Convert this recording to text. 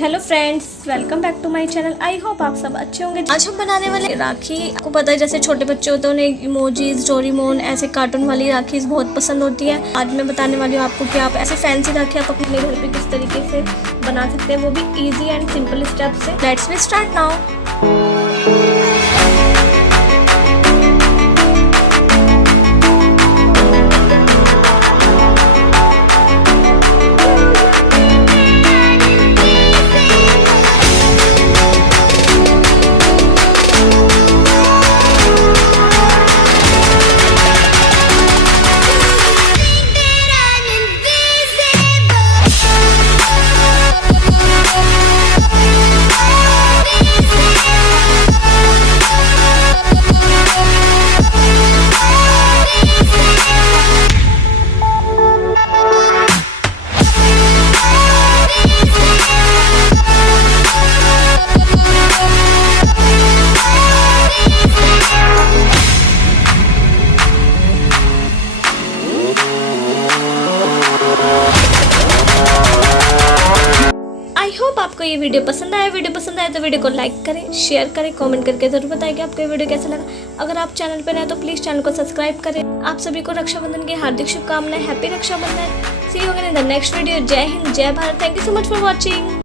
Hello friends, welcome back to my channel. I hope आप सब अच्छे होंगे। आज हम बनाने वाले राखी। आपको पता है जैसे छोटे बच्चे होते हैं उन्हें इमोजीज, डोरेमोन ऐसे कार्टून वाली राखी बहुत पसंद होती है। आज मैं बताने वाली हूँ आपको कि आप ऐसे फैंसी राखी आप अपने घर पे किस तरीके से बना सकते हैं, वो भी इजी एंड सिंपल स्टेप से। Let's be start now. I hope आपको ये वीडियो पसंद आया। वीडियो पसंद आया तो वीडियो को लाइक करें, शेयर करें, कमेंट करके जरूर बताएं कि आपको ये वीडियो कैसा लगा। अगर आप चैनल पर नए तो प्लीज़ चैनल को सब्सक्राइब करें। आप सभी को रक्षाबंधन की हार्दिक शुभकामनाएं। Happy Rakshabandhan. See you again in the next video. जय हिंद, जय Bharat. Thank you so much for watching.